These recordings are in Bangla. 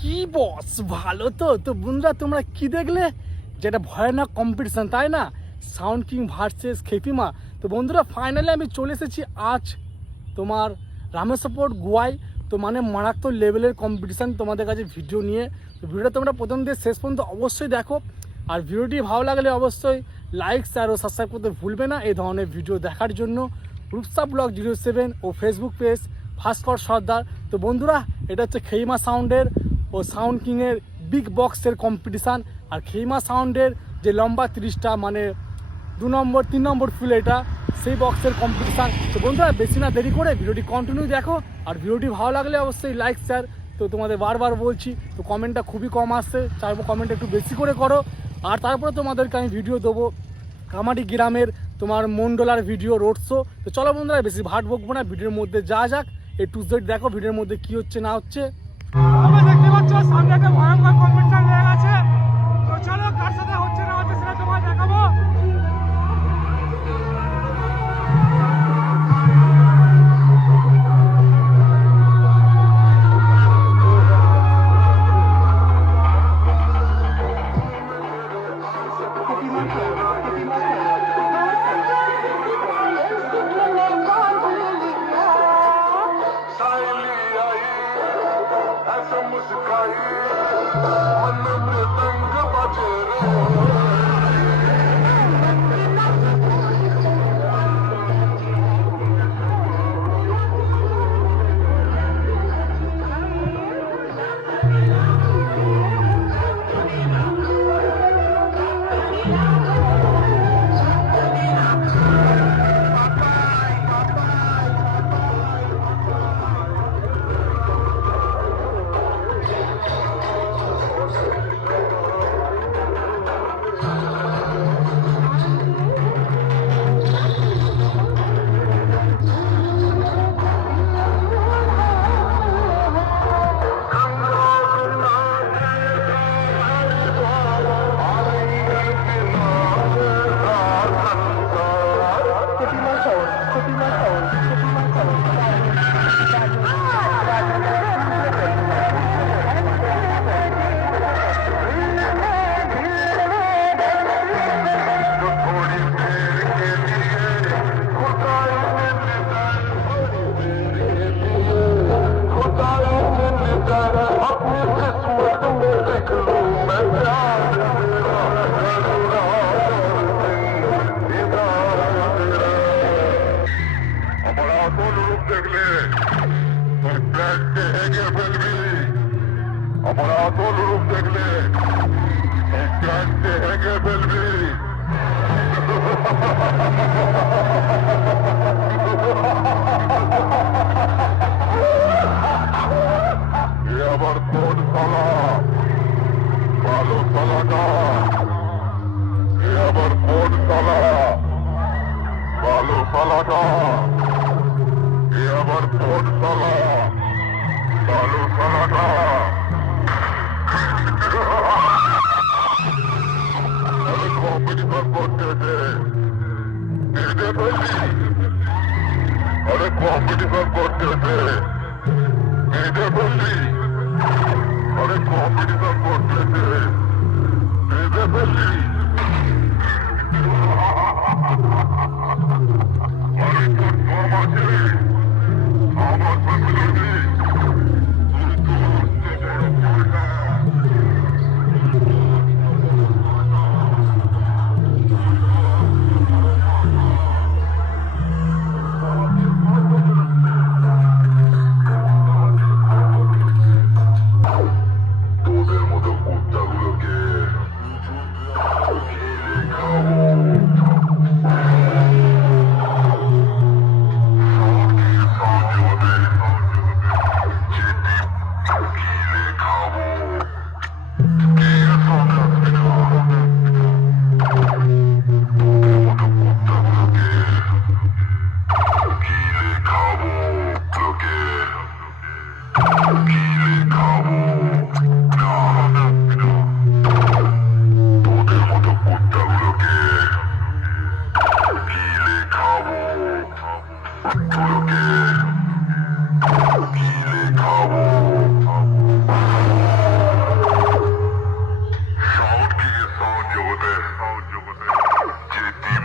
কি বস ভালো তো তো বন্ধুরা, তোমরা কি দেখলে? যেটা ভয়ানক কম্পিটিশন, তাই না? Sound king versus খেপিমা। তো বন্ধুরা, ফাইনালি আমি চলে এসেছি আজ তোমার রামেশ্বর গোয়ায়। তো মানে মারাত্মক লেভেলের কম্পিটিশান তোমাদের কাছে ভিডিও নিয়ে। তো ভিডিওটা তোমরা প্রথম দিয়ে শেষ পর্যন্ত অবশ্যই দেখো। আর ভিডিওটি ভালো লাগলে অবশ্যই লাইক, শেয়ার ও সাবস্ক্রাইব করতে ভুলবে না এই ধরনের ভিডিও দেখার জন্য। রূপসা ব্লগ 07 ও ফেসবুক পেজ ভাস্কর সর্দার। তো বন্ধুরা, এটা হচ্ছে খেইমা সাউন্ডের ও সাউন্ড কিংয়ের বিগ বক্সের কম্পিটিশান। আর খেইমা সাউন্ডের যে লম্বা 30টা মানে 2 নম্বর 3 নম্বর ফুল, এটা সেই বক্সের কম্পিটিশান। তো বন্ধুরা, বেশি না দেরি করে ভিডিওটি কন্টিনিউ দেখো। আর ভিডিওটি ভালো লাগলে অবশ্যই লাইক, শেয়ার। তো তোমাদের বারবার বলছি, তো কমেন্টটা খুবই কম আসছে, চাইবো কমেন্টটা একটু বেশি করে করো। আর তারপরে তোমাদেরকে আমি ভিডিও দেবো কামাটি গ্রামের তোমার মন্ডলার ভিডিও, রোড শো। তো চলো বন্ধুরা, বেশি ভাট বকবো না, ভিডিওর মধ্যে যা যাক। এই টু জেড দেখো ভিডিওর মধ্যে কি হচ্ছে না হচ্ছে। দেখতে পাচ্ছ সামনে একটা ভয়ঙ্কর কম্পিটিশন হয়ে গেছে। তো চলো, কার সাথে হচ্ছে না হচ্ছে সেটা তোমায় দেখাবো। অপরাধ রূপ দেখলে হেগে ফেলবি। আবার কোন সালা ভালো সালাটা, আবার কোন সালা ভালো সালাটা, আবার কোন সালা ভালো সালাটা। কম্পিটিশন করতেছে, আরে কম্পিটিশন করতেছে, বললি আরে কম্পিটিশন করতেছে, বললি আরে তোর কম আছে আমার ফ্যামিলি।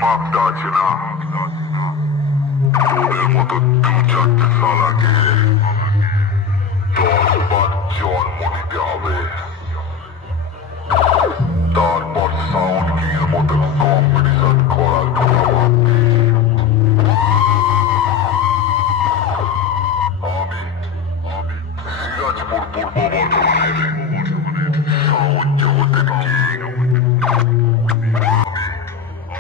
বাপটা আছে না, তোদের মতো দু চারটে শালাকে 10 বার জন্ম নিতে হবে, তারপর সাউন্ড কিং এর মতো কম্পিটিশন করার কথা ভাববি। আমি সিরাজপুর পূর্ব বর্ধমানের সাউন্ড জগতের কিং।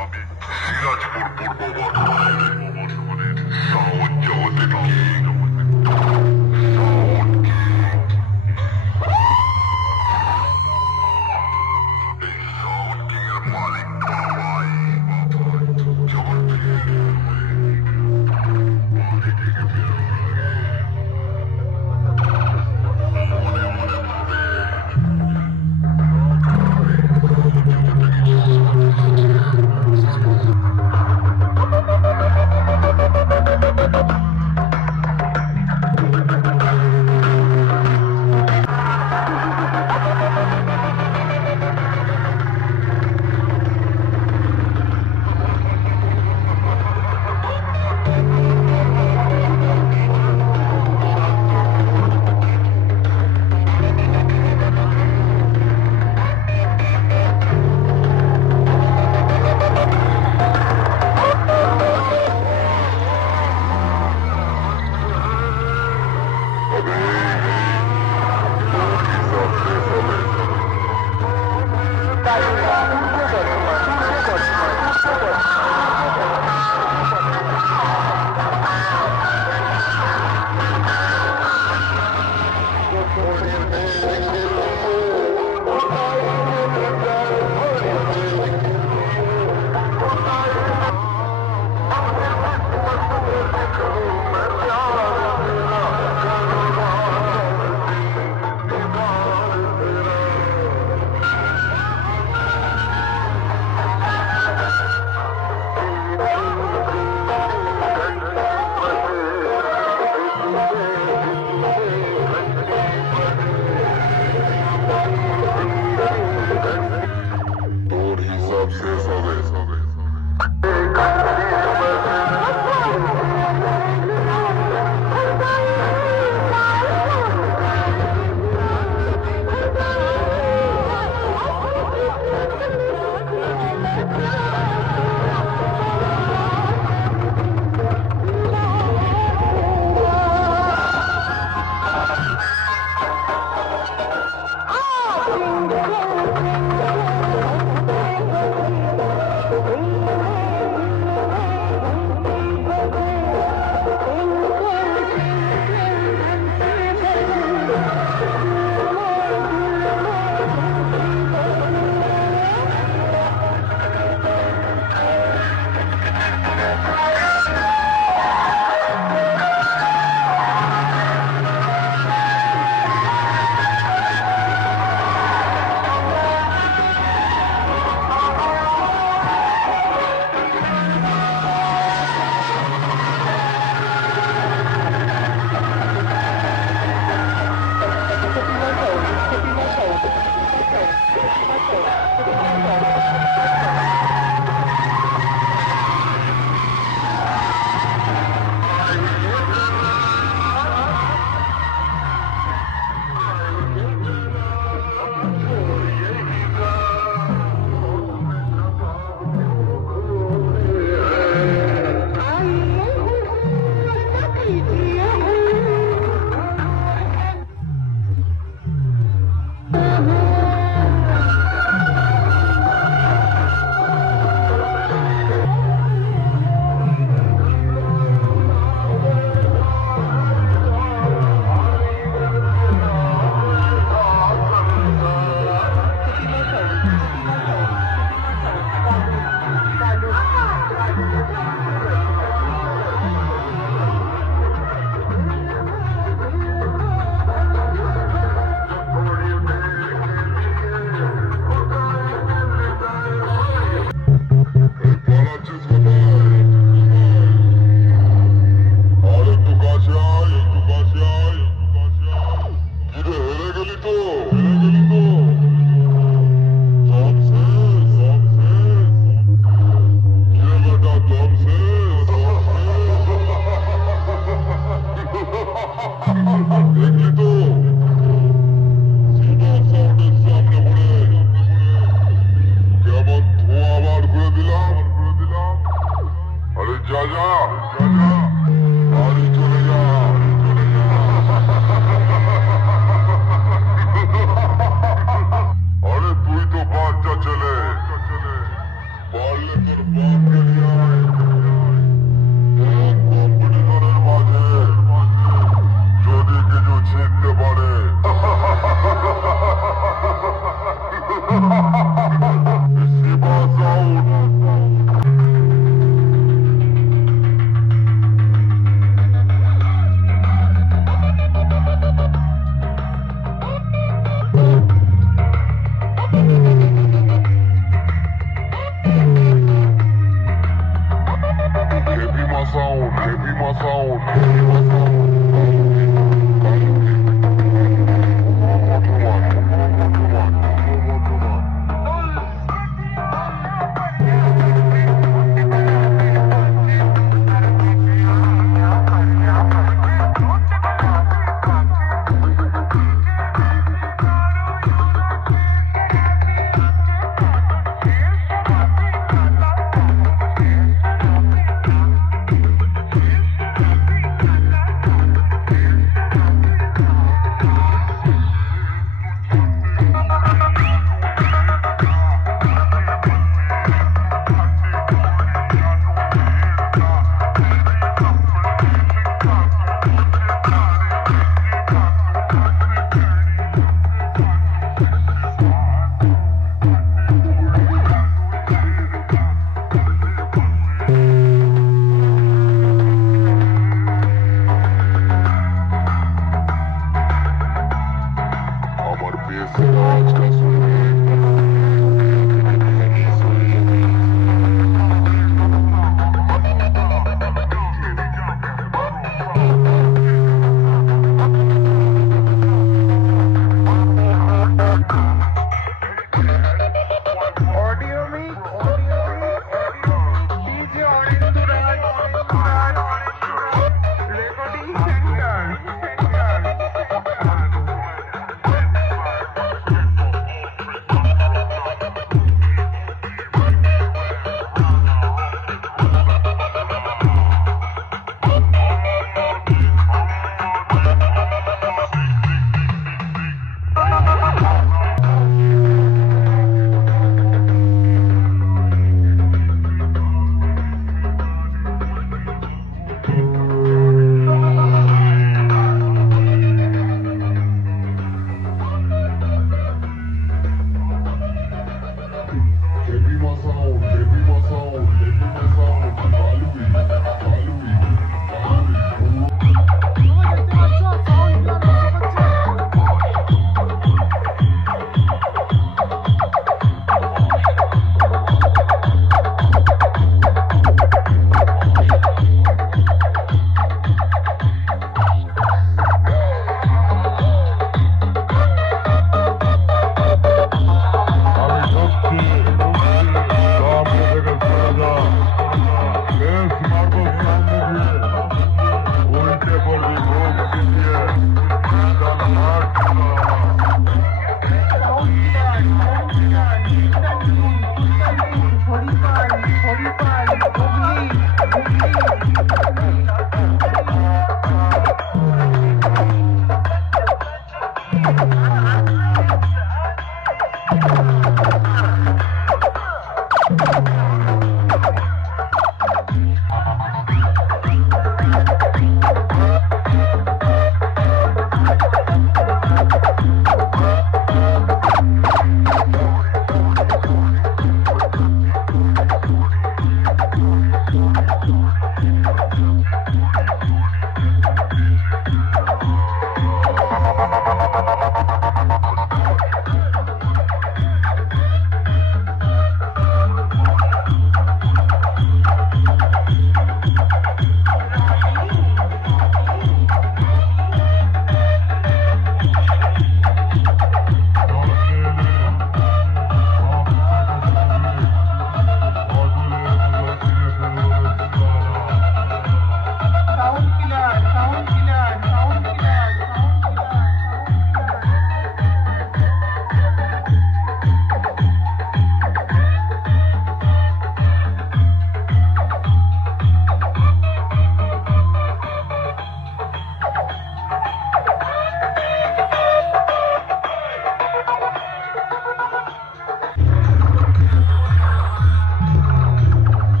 আমি সিরাজপুর পূর্ব